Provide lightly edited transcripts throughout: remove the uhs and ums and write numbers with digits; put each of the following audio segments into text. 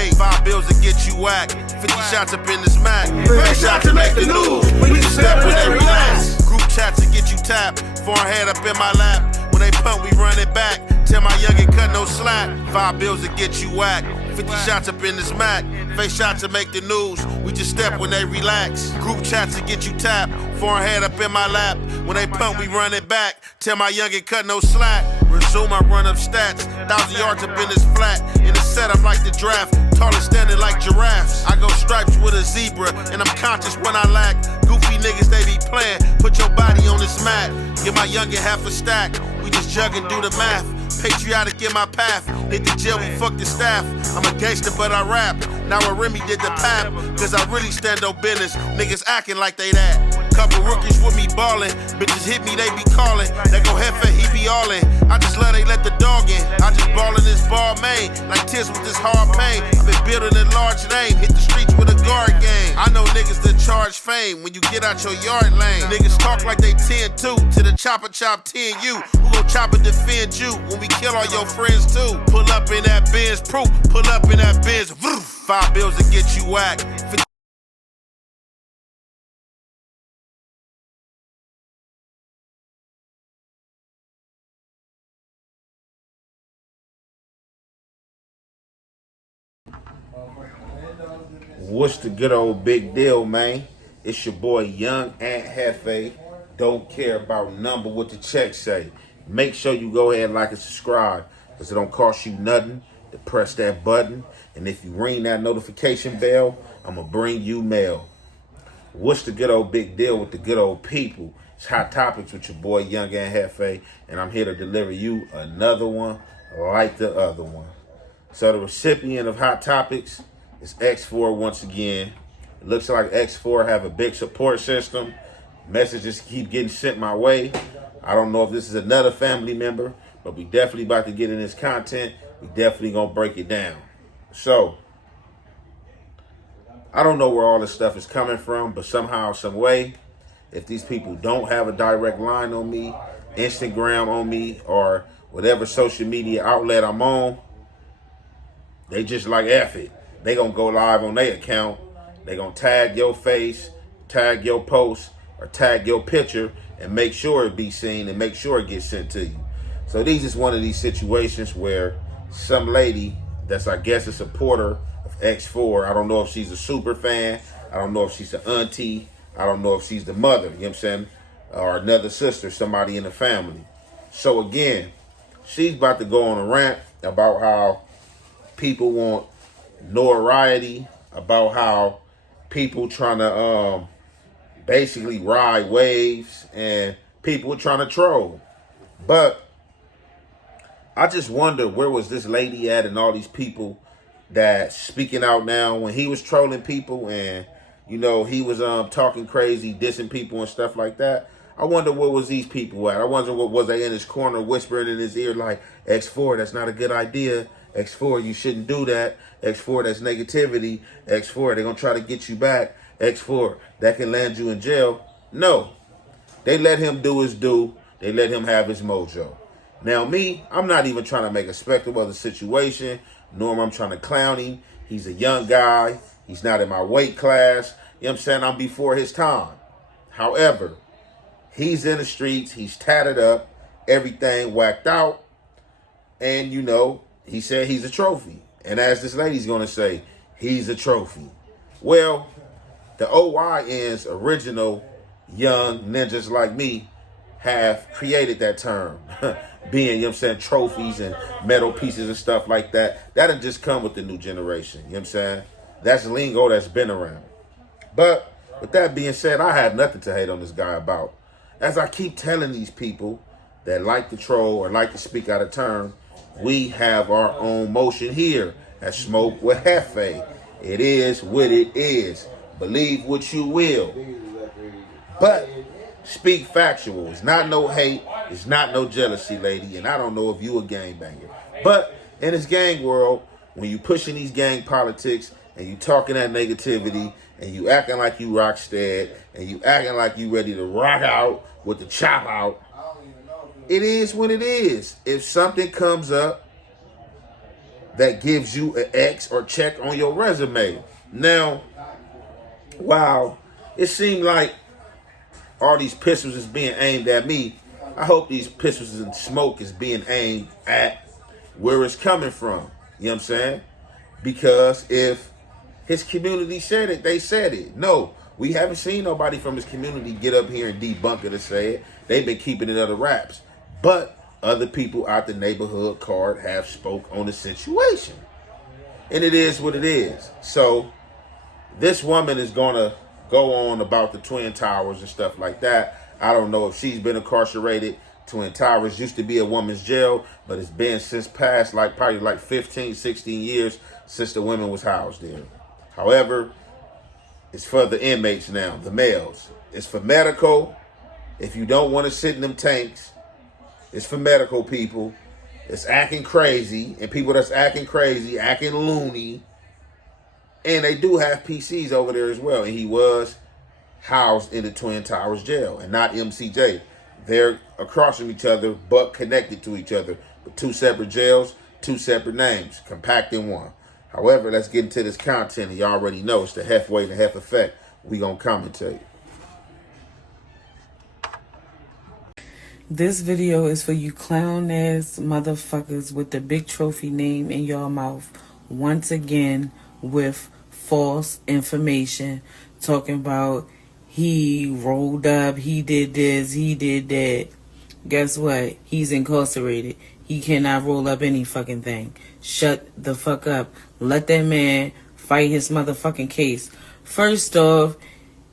paid. 5 bills to get you whacked. 50 shots up in this Mac. Face shot to make the news. We just step when they relax. Group chat to get you tapped. Foreign head up in my lap. When they pump, we run it back. Tell my youngin' cut no slack. 5 bills to get you whacked. 50 shots up in this Mac. Face shot to make the news. We just step when they relax. Group chats to get you tapped. Foreign head up in my lap. When they pump, we run it back. Tell my youngin' cut no slack. Resume, I run up stats. 1,000 yards up in this flat. In the setup like the draft. Taller standing like giraffes. I go stripes with a zebra. And I'm conscious when I lack. Goofy niggas, they be playing. Put your body on this mat. Give my youngin' half a stack. We just jug and do the math. Patriotic in my path. Hit the jail, we fuck the staff. I'm a gangster, but I rap. Now a Remy did the pap. Cause I really stand on business. Niggas acting like they that. Couple rookies with me ballin'. Bitches hit me, they be calling. They go hefe, he be all in. I just love they let the dog in. I just ballin' this ball main. Like tears with this hard pain. I been building a large name. Hit the streets with a guard game. I know niggas that charge fame when you get out your yard lane. Niggas talk like they 10-2. To the chopper chop 10 you. Who gon' chop and defend you when we kill all your friends too? Pull up in that Benz proof. Pull up in that Benz. 5 bills to get you whacked. What's the good old big deal, man? It's your boy Young Ant Hefe. Don't care about number what the check say. Make sure you go ahead and like and subscribe, because it don't cost you nothing to press that button. And if you ring that notification bell, I'm going to bring you mail. What's the good old big deal with the good old people? It's Hot Topics with your boy Young Ant Hefe, and I'm here to deliver you another one like the other one. So the recipient of Hot Topics is X4 once again. It looks like X4 have a big support system. Messages keep getting sent my way. I don't know if this is another family member, but we definitely about to get in this content. We definitely gonna break it down. So, I don't know where all this stuff is coming from, but somehow, some way, if these people don't have a direct line on me, Instagram on me, or whatever social media outlet I'm on, they just like F it. They gonna go live on their account. They gonna tag your face, tag your post, or tag your picture, and make sure it be seen and make sure it gets sent to you. So this is one of these situations where some lady that's, I guess, a supporter of X4, I don't know if she's a super fan, I don't know if she's an auntie, I don't know if she's the mother, you know what I'm saying, or another sister, somebody in the family. So again, she's about to go on a rant about how people want notoriety, about how people trying to basically ride waves, and people trying to troll. But I just wonder, where was this lady at and all these people that speaking out now when he was trolling people, and you know he was talking crazy, dissing people and stuff like that. I wonder where was these people at. I wonder what was they in his corner whispering in his ear like, X4, that's not a good idea. X4, you shouldn't do that. X4, that's negativity. X4, they're going to try to get you back. X4, that can land you in jail. No. They let him do his due. They let him have his mojo. Now me, I'm not even trying to make a spectacle of the situation, nor am I trying to clown him. He's a young guy. He's not in my weight class. You know what I'm saying? I'm before his time. However, he's in the streets. He's tatted up. Everything whacked out. And, you know, he said he's a trophy. And as this lady's going to say, he's a trophy. Well, the OYN's original young ninjas like me have created that term. Being, you know what I'm saying, trophies and metal pieces and stuff like that. That'll just come with the new generation. You know what I'm saying? That's lingo that's been around. But with that being said, I have nothing to hate on this guy about. As I keep telling these people that like to troll or like to speak out of turn, we have our own motion here at Smoke with Hefe. It is what it is. Believe what you will. But speak factual. It's not no hate. It's not no jealousy, lady. And I don't know if you a gangbanger. But in this gang world, when you pushing these gang politics and you talking that negativity and you acting like you Rockstead and you acting like you ready to rock out with the chop out, it is what it is. If something comes up that gives you an X or check on your resume. Now, while it seemed like all these pistols is being aimed at me, I hope these pistols and smoke is being aimed at where it's coming from. You know what I'm saying? Because if his community said it, they said it. No, we haven't seen nobody from his community get up here and debunk it or say it. They've been keeping it under wraps. But other people out the neighborhood card have spoke on the situation. And it is what it is. So this woman is going to go on about the Twin Towers and stuff like that. I don't know if she's been incarcerated. Twin Towers used to be a woman's jail, but it's been since past probably 15, 16 years since the women was housed there. However, it's for the inmates now, the males. It's for medical. If you don't want to sit in them tanks, it's for medical people. It's acting crazy, and people that's acting crazy, acting loony. And they do have PCs over there as well. And he was housed in the Twin Towers jail and not MCJ. They're across from each other, but connected to each other. But two separate jails, two separate names, compact in one. However, let's get into this content. You already know it's the Hef weight and Hef effect. We gonna commentate. This video is for you clown ass motherfuckers with the big trophy name in your mouth. Once again, with false information, talking about he rolled up, he did this, he did that. Guess what? He's incarcerated. He cannot roll up any fucking thing. Shut the fuck up. Let that man fight his motherfucking case. First off,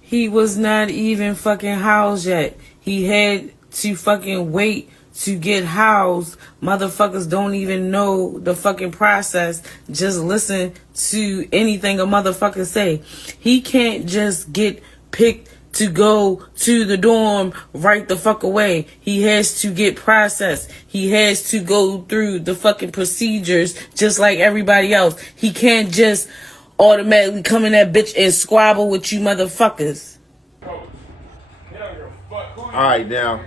he was not even fucking housed yet. He had to fucking wait to get housed. Motherfuckers don't even know the fucking process. Just listen to anything a motherfucker say. He can't just get picked to go to the dorm right the fuck away. He has to get processed. He has to go through the fucking procedures just like everybody else. He can't just automatically come in that bitch and squabble with you motherfuckers. Alright, now,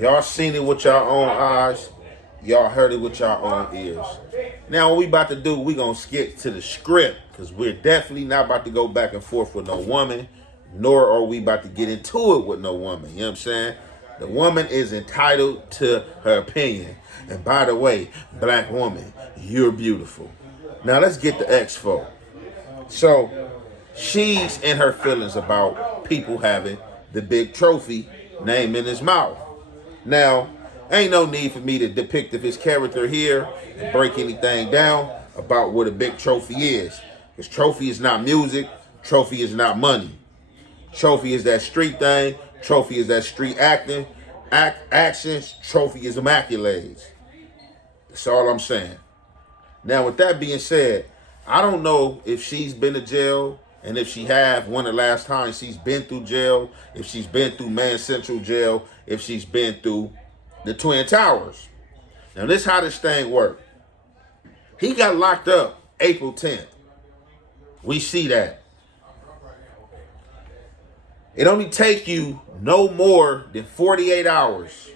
y'all seen it with y'all own eyes. Y'all heard it with y'all own ears. Now, what we about to do, we gonna skip to the script, because we're definitely not about to go back and forth with no woman, nor are we about to get into it with no woman. You know what I'm saying? The woman is entitled to her opinion. And by the way, black woman, you're beautiful. Now, let's get the expo. So, she's in her feelings about people having the big trophy name in his mouth. Now, ain't no need for me to depict of his character here and break anything down about what a big trophy is. Because trophy is not music. Trophy is not money. Trophy is that street thing. Trophy is that street acting. Actions. Trophy is them accolades. That's all I'm saying. Now, with that being said, I don't know if she's been to jail, and if she have, when the last time she's been through jail, if she's been through Man Central Jail, if she's been through the Twin Towers. Now, this is how this thing worked. He got locked up April 10th. We see that. It only take you no more than 48 hours,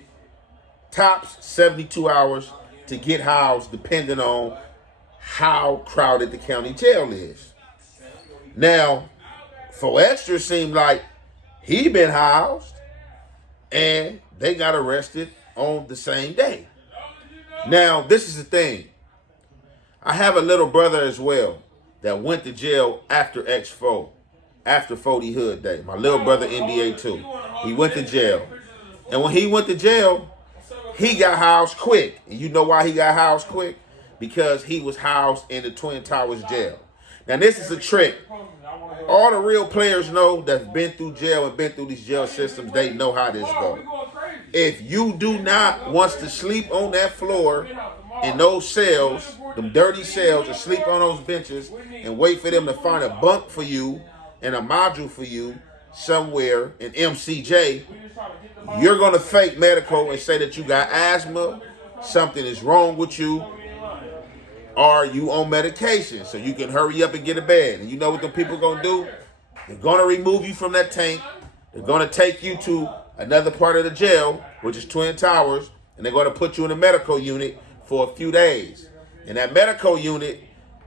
tops 72 hours, to get housed, depending on how crowded the county jail is. Now, for extra, seemed like he been housed and they got arrested on the same day. Now, this is the thing. I have a little brother as well that went to jail after X4, after 40 Hood Day. My little brother, NBA 2. He went to jail. And when he went to jail, he got housed quick. And you know why he got housed quick? Because he was housed in the Twin Towers jail. Now, this is a trick. All the real players know that's been through jail and been through these jail systems, they know how this goes. If you do not want to sleep on that floor in those cells, them dirty cells, or sleep on those benches and wait for them to find a bunk for you and a module for you somewhere in MCJ, you're going to fake medical and say that you got asthma, something is wrong with you, or you on medication so you can hurry up and get a bed. And you know what the people going to do? They're going to remove you from that tank. They're going to take you to another part of the jail, which is Twin Towers, and they're going to put you in a medical unit for a few days. In that medical unit,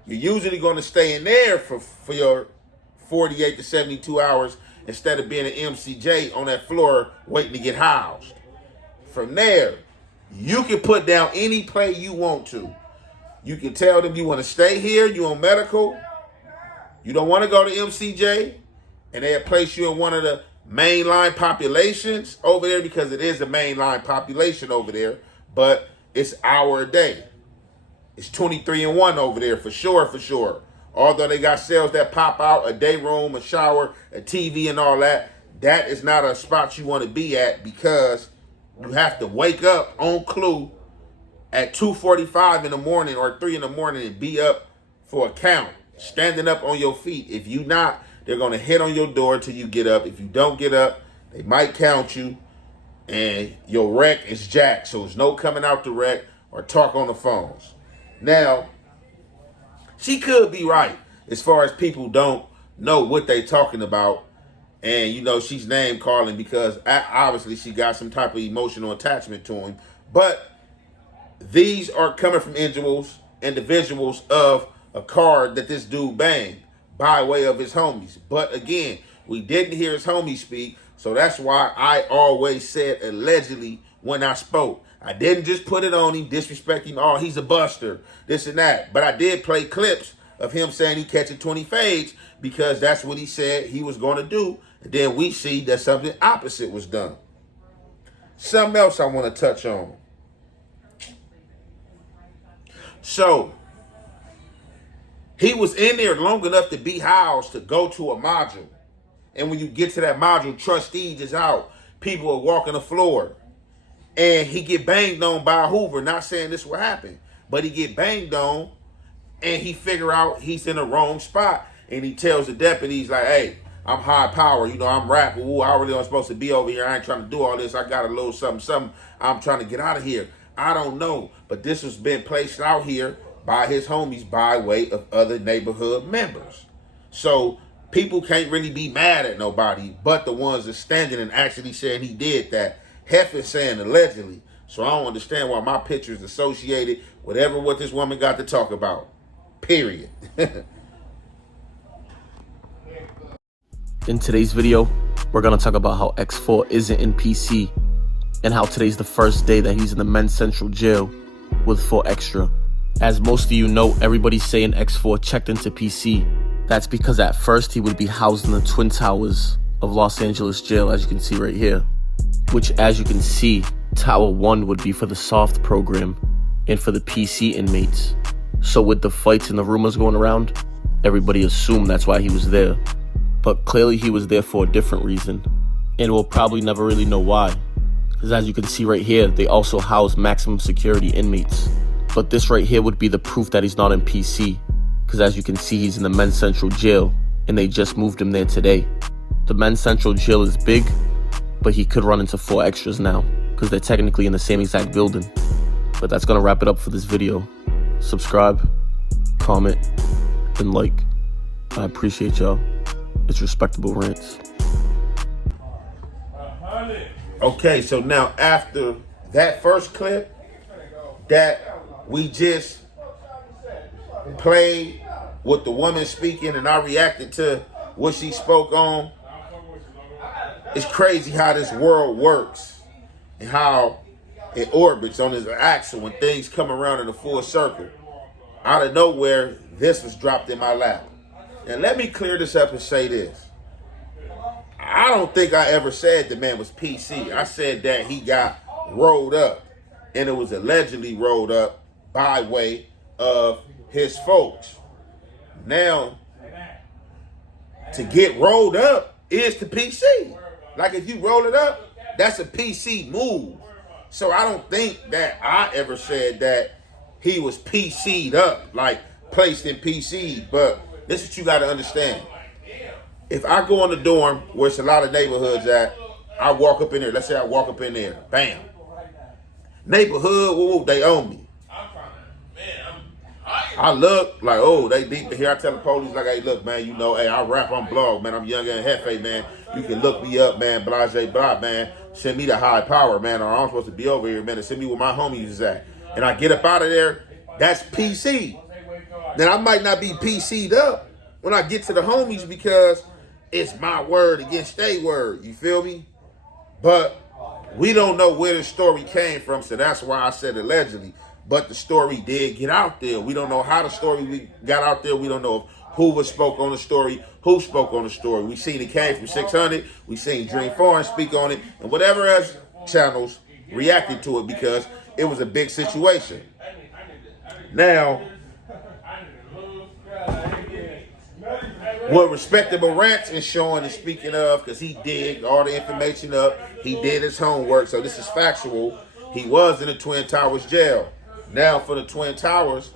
you're usually going to stay in there for your 48 to 72 hours instead of being an MCJ on that floor waiting to get housed. From there, you can put down any play you want to. You can tell them you want to stay here, you on medical, you don't want to go to MCJ, and they'll place you in one of the mainline populations over there because it is a mainline population over there, but it's hour a day. It's 23-1 over there for sure. Although they got cells that pop out, a day room, a shower, a TV and all that, that is not a spot you want to be at because you have to wake up on clue at 2:45 in the morning or 3 in the morning and be up for a count, standing up on your feet. If you not, they're going to hit on your door till you get up. If you don't get up, they might count you and your rec is jacked. So there's no coming out the rec or talk on the phones. Now, she could be right as far as people don't know what they talking about. And, you know, she's name calling because obviously she got some type of emotional attachment to him. But these are coming from individuals of a card that this dude banged by way of his homies. But again, we didn't hear his homies speak. So that's why I always said allegedly when I spoke. I didn't just put it on him, disrespect him, oh, he's a buster, this and that. But I did play clips of him saying he catching 20 fades because that's what he said he was going to do. And then we see that something opposite was done. Something else I want to touch on. So, he was in there long enough to be housed to go to a module. And when you get to that module, trustees is out. People are walking the floor. And he get banged on by a Hoover. Not saying this will happen. But he get banged on. And he figure out he's in the wrong spot. And he tells the deputies like, hey, I'm high power. You know, I'm rapping. Ooh, I really am supposed to be over here. I ain't trying to do all this. I got a little something. I'm trying to get out of here. I don't know. But this has been placed out here by his homies by way of other neighborhood members. So people can't really be mad at nobody but the ones that standing and actually saying he did that. Hef is saying allegedly. So I don't understand why my picture is associated with what this woman got to talk about. Period. In today's video, we're going to talk about how X4 isn't in PC and how today's the first day that he's in the men's central jail with 4 extra. As most of you know, everybody's saying X4 checked into PC. That's because at first he would be housed in the Twin Towers of Los Angeles jail, as you can see right here. Which, as you can see, Tower 1 would be for the soft program and for the PC inmates. So with the fights and the rumors going around, everybody assumed that's why he was there. But clearly he was there for a different reason. And we'll probably never really know why. Because as you can see right here, they also house maximum security inmates. But this right here would be the proof that he's not in PC. Because as you can see, he's in the men's central jail. And they just moved him there today. The men's central jail is big, but he could run into 4 extras now. Because they're technically in the same exact building. But that's going to wrap it up for this video. Subscribe, comment, and like. I appreciate y'all. It's Respectable Rants. Okay, so now after that first clip that we just played with the woman speaking and I reacted to what she spoke on, it's crazy how this world works and how it orbits on its axle when things come around in a full circle. Out of nowhere, this was dropped in my lap. And let me clear this up and say this. I don't think I ever said the man was PC. I said that he got rolled up. And it was allegedly rolled up by way of his folks. Now, to get rolled up is the PC. Like if you roll it up, that's a PC move. So I don't think that I ever said that he was PC'd up, like placed in PC. But this is what you got to understand. If I go in the dorm where it's a lot of neighborhoods at, I walk up in there. Let's say I walk up in there. Bam. Neighborhood, woo, they own me. I look like, oh, they deep in here. I tell the police, like, hey, look, man, you know, hey, I rap on blog, man. I'm younger and Hefe, man. You can look me up, man, blase, blah, man. Send me the high power, man, or I'm supposed to be over here, man, and send me where my homies is at. And I get up out of there, That's PC. Then I might not be PC'd up when I get to the homies because it's my word against their word. You feel me? But we don't know where the story came from, so that's why I said allegedly. But the story did get out there. We don't know how the story got out there. We don't know who spoke on the story, who spoke on the story. We seen it came from 600. We seen Dream Foreign speak on it, and whatever else channels reacted to it because it was a big situation. Now, what Respectable Rants is showing and speaking of, because he digged all the information up, he did his homework, so this is factual. He was in the Twin Towers jail. Now for the Twin Towers,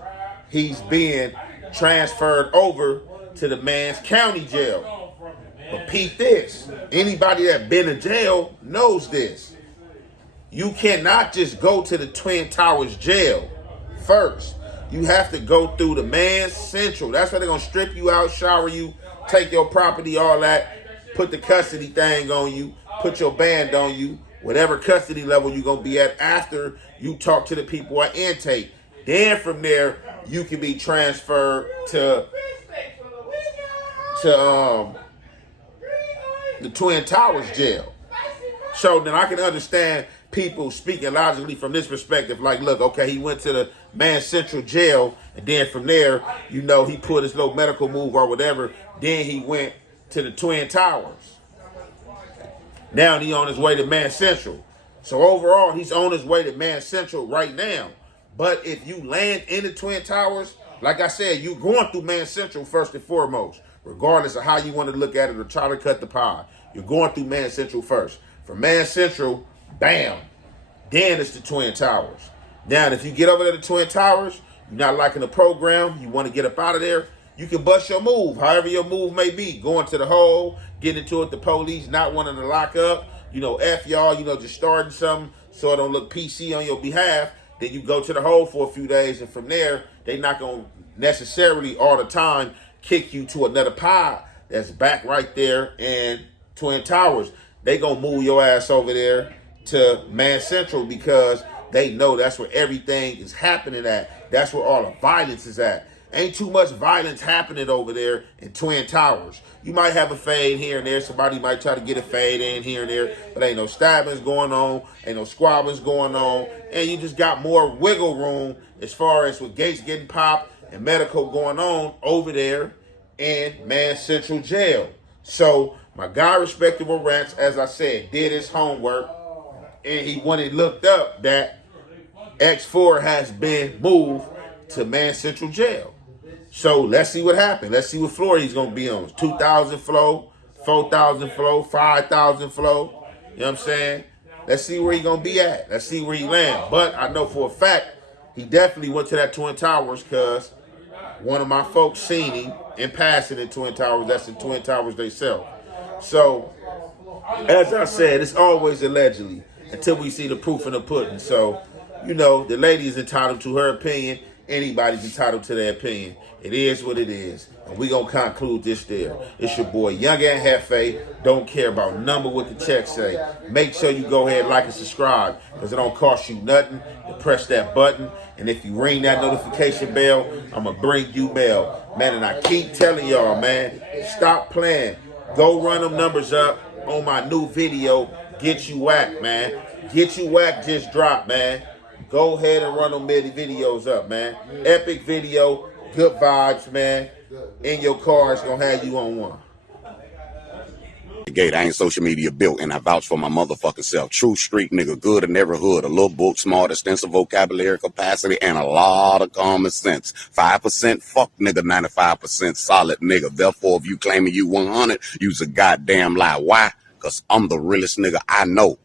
he's being transferred over to the Mans County jail. But peep this, anybody that been in jail knows this. You cannot just go to the Twin Towers jail first. You have to go through the Mans Central. That's why they're going to strip you out, shower you, take your property, all that, put the custody thing on you, put your band on you, whatever custody level you're going to be at after you talk to the people at intake. Then from there, you can be transferred to the Twin Towers jail. So then I can understand people speaking logically from this perspective. Like, look, okay, he went to the Mans Central jail, and then from there, you know, he put his little medical move or whatever. Then he went to the Twin Towers. Now he on his way to Mans Central. So overall, he's on his way to Mans Central right now. But if you land in the Twin Towers, like I said, you're going through Mans Central first and foremost, regardless of how you want to look at it or try to cut the pie. You're going through Mans Central first. From Mans Central, bam, then it's the Twin Towers. Now, if you get over there to Twin Towers, you're not liking the program, you want to get up out of there, you can bust your move, however your move may be. Going to the hole, getting into it with the police, not wanting to lock up, you know, F y'all, you know, just starting something so it don't look PC on your behalf. Then you go to the hole for a few days, and from there, they not going to necessarily all the time kick you to another pod that's back right there in Twin Towers. They going to move your ass over there to Mans Central because they know that's where everything is happening at. That's where all the violence is at. Ain't too much violence happening over there in Twin Towers. You might have a fade here and there. Somebody might try to get a fade in here and there, but ain't no stabbings going on, ain't no squabbings going on, and you just got more wiggle room as far as with gates getting popped and medical going on over there in Mans Central Jail. So my guy, Respectable Rants, as I said, did his homework, and he went and looked up that X4 has been moved to Mans Central Jail. So let's see what happened. Let's see what floor he's going to be on. 2,000 flow, 4,000 flow, 5,000 flow. You know what I'm saying? Let's see where he's going to be at. Let's see where he lands. But I know for a fact he definitely went to that Twin Towers because one of my folks seen him in passing in Twin Towers. That's the Twin Towers they sell. So, as I said, it's always allegedly until we see the proof in the pudding. So, you know, the lady is entitled to her opinion. Anybody's entitled to their opinion. It is what it is. And we going to conclude this there. It's your boy, Young and Hefe. Don't care about number what the check say. Make sure you go ahead, like, and subscribe, because it don't cost you nothing to press that button. And if you ring that notification bell, I'm going to bring you mail. Man, and I keep telling y'all, man, stop playing. Go run them numbers up on my new video, Get You Whack, man. Get You Whack just dropped, man. Go ahead and run them videos up, man. Epic video, good vibes, man. In your car, it's going to have you on one. Gate, I ain't social media built, and I vouch for my motherfucking self. True street nigga, good in every hood. A little book, smart, extensive vocabulary capacity, and a lot of common sense. 5% fuck nigga, 95% solid nigga. Therefore, if you claiming you 100, you's a goddamn lie. Why? Because I'm the realest nigga I know.